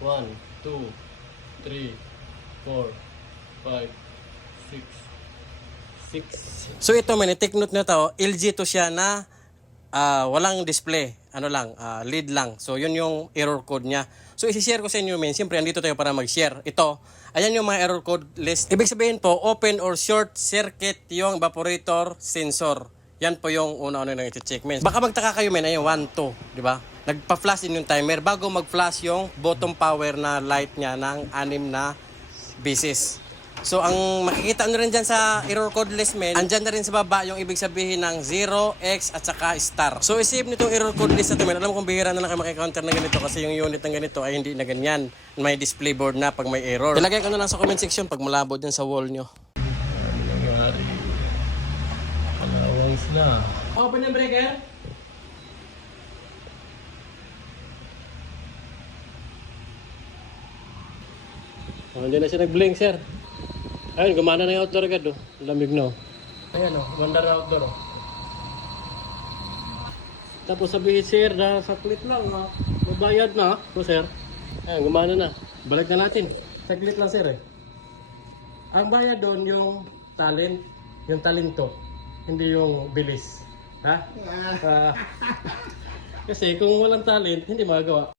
1, 2, 3, 4, 5, 6. So ito man, take note nyo to, LG to siya na walang display, ano lang, lead lang. So yun yung error code niya. So isi-share ko sa inyo men, siyempre andito tayo para mag-share. Ito, ayan yung mga error code list. Ibig sabihin po, open or short circuit yung evaporator sensor. Yan po yung una-una nang i-check men. Baka magtaka kayo men, ayun 1, 2, di ba? Nagpa-flash din yung timer bago mag-flash yung bottom power na light niya ng 6 na beses. So ang makikita nyo rin dyan sa error code list men, andyan na rin sa baba yung ibig sabihin ng 0, X at saka star. So isave nitong error code list natin men. Alam kong bihira na lang kayo maki-counter na ganito kasi yung unit ng ganito ay hindi na ganyan. May display board na pag may error. Ilagay ko na lang sa comment section pag malabo dyan sa wall nyo. Ano nangyari? Palawangs na. Open yung breaker. Hindi na siya nag-blink sir. Ayun, gumana na yung outdoor agad, oh. Lamig na, oh. Ayan, oh. Ganda na outdoor, oh. Tapos sabihin, sir, na saklit lang, ha. Mabayad na, oh, sir. Ayan, gumana na. Balik na natin. Saklit lang, sir, eh. Ang bayad doon yung talent, yung talento. Hindi yung bilis. Ha? Kasi kung walang talent, hindi magagawa.